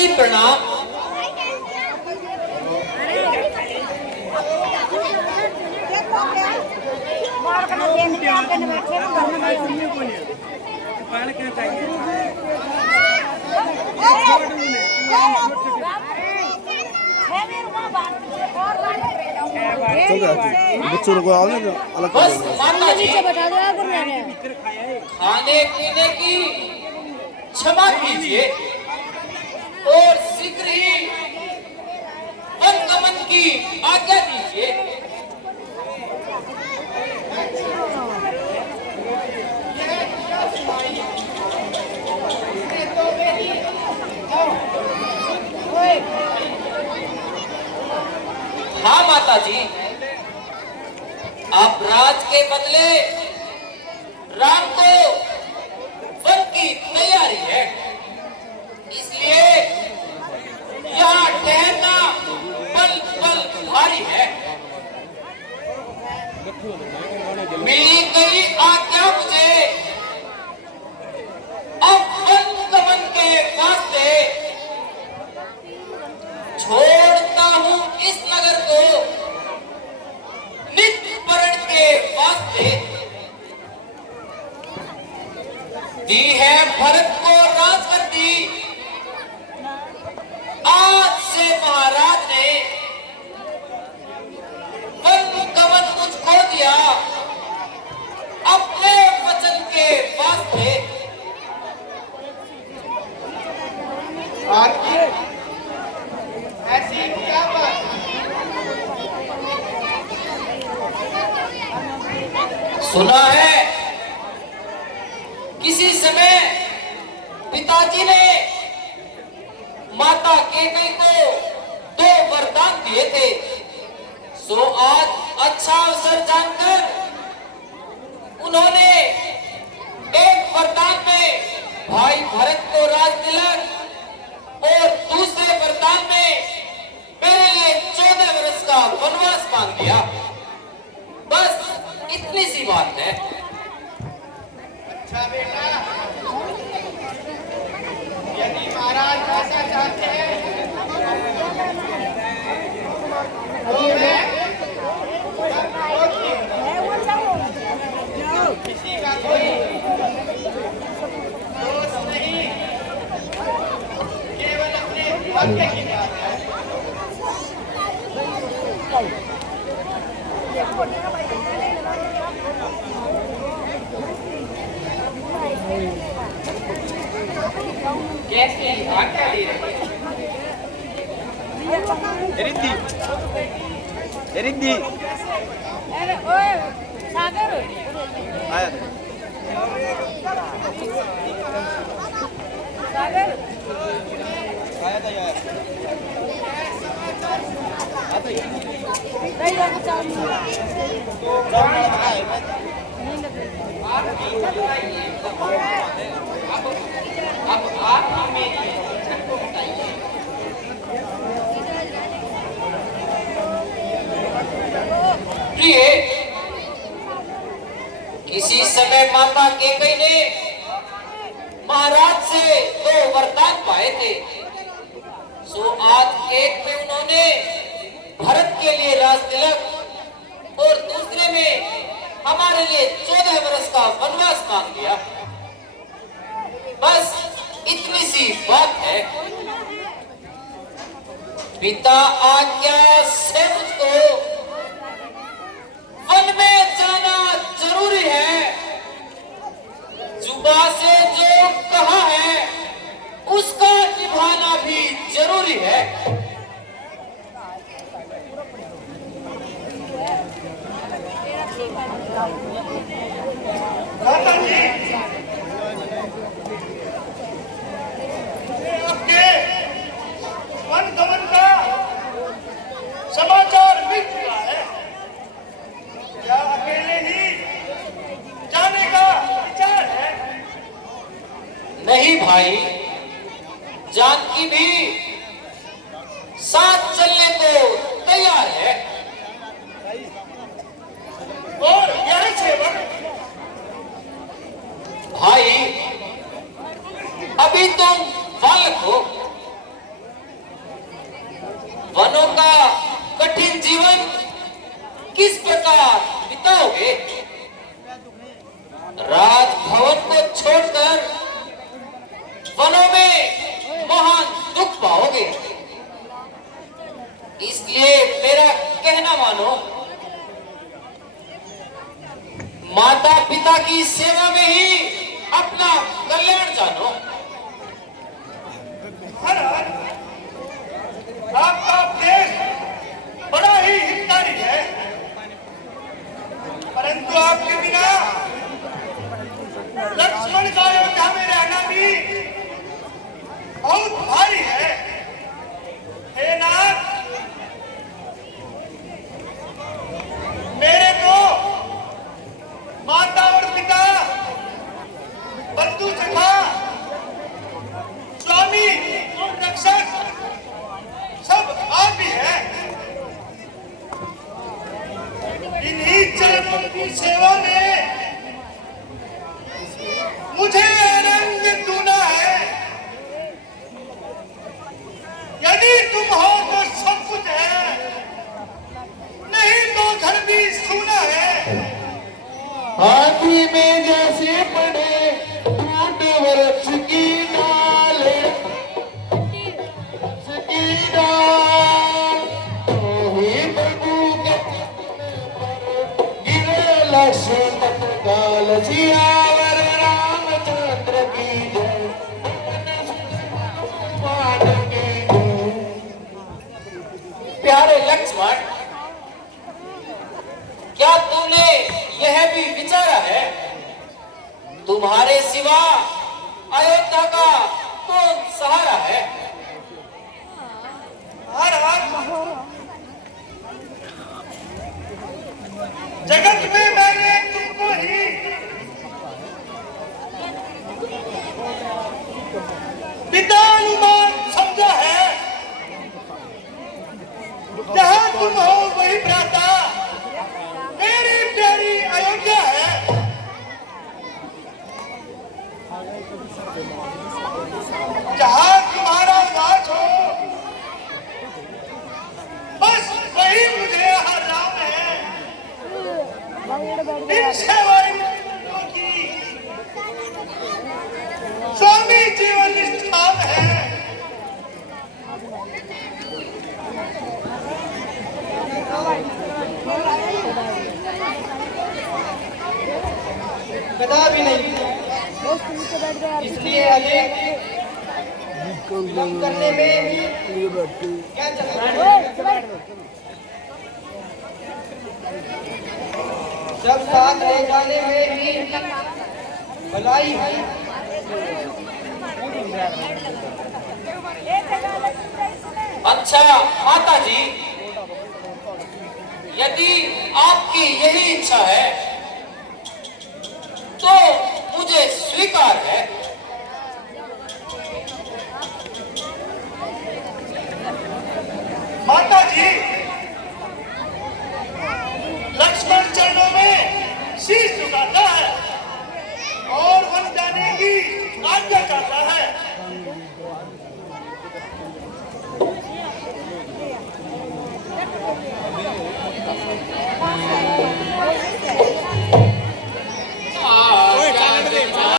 जी प्रणाम। बच्चों को अलग बस माता जी बता दो खाने पीने की क्षमा कीजिए और शीघ्र ही वन गमन की आज्ञा दीजिए। हाँ माता जी, आप राज के बदले राम को वन की तैयारी है, इसलिए यहाँ ठहरना पल पल भारी है। मिली गई आज्ञा मुझे अब वन गमन के वास्ते छोड़ता हूँ इस नगर को नित्य परण के वास्ते। दी है भरत को राजगद्दी, आज से महाराज ने वन गमन मुझको दिया अपने वचन के वास्ते। ऐसी क्या बात? सुना है किसी समय पिताजी ने माता केकई को 2 वरदान दिए थे, सो आज अच्छा अवसर जानकर उन्होंने एक वरदान में भाई भरत को राज तिलक और दूसरे वरदान में मेरे लिए 14 वर्ष का वनवास मांग लिया। बस इतनी सी बात है। अच्छा बेटा, यदि महाराज ऐसा चाहते हैं तो मैं किसी का कोई दोष नहीं, केवल अपने भाग्य की बात है। कैसी आज्ञा दे रही है? रिद्धि अरे ओए सागर आया सागर आया था यार कई लोग चाव अब आप ही मेरी इज्जत को बताइए। प्रिय, किसी समय माता केकई ने महाराज से 2 वरदान पाए थे, सो आज एक में उन्होंने भरत के लिए राज तिलक और दूसरे में हमारे लिए 14 वर्ष का वनवास मांग लिया। बस इतनी सी बात है। पिता आज्ञा से मुझको वन में जाना जरूरी है। जुबा से जो कहा है उसका निभाना भी जरूरी है। माता जी, आपके वन गमन का समाचार मिल चुका है। क्या अकेले ही जाने का विचार है? नहीं भाई, जानकी भी साथ चलने को तैयार है। और यह सेवक भाई, अभी तुम बालक हो, पिता, स्वामी और रक्षक सब आप ही है। इन्हीं चरणों की सेवा में मुझे आनंद दूना है। यदि तुम हो तो सब कुछ है, नहीं तो घर भी सूना है। हाथी में जैसे पड़े टूट वृक्ष की डाल, ही प्रभु के गिरे लक्ष्मण काल सियावर रामचंद्र की जय, हनुमान की जय। प्यारे लक्ष्मण, क्या तुमने यह भी विचारा है, तुम्हारे सिवा अयोध्या का कौन सहारा है? हर हर जगत में मैंने तुमको ही पिता अनुमान समझा है। जहां तुम हो वही भ्राता, मेरी प्यारी अयोध्या है। जहां तुम्हारा वास हो बस वही मुझे हर राम है। इन सेवाओं की स्वामी जीवन निष्ठान है। कदापि नहीं, इसलिए अधिक कम करने में भी क्या चला जब साथ ले जाने में ही भलाई है। अच्छा माता जी, यदि आपकी यही इच्छा है तो मुझे स्वीकार है। माता जी, लक्ष्मण चरणों में शीश झुकाता है और वन जाने की आज्ञा चाहता है।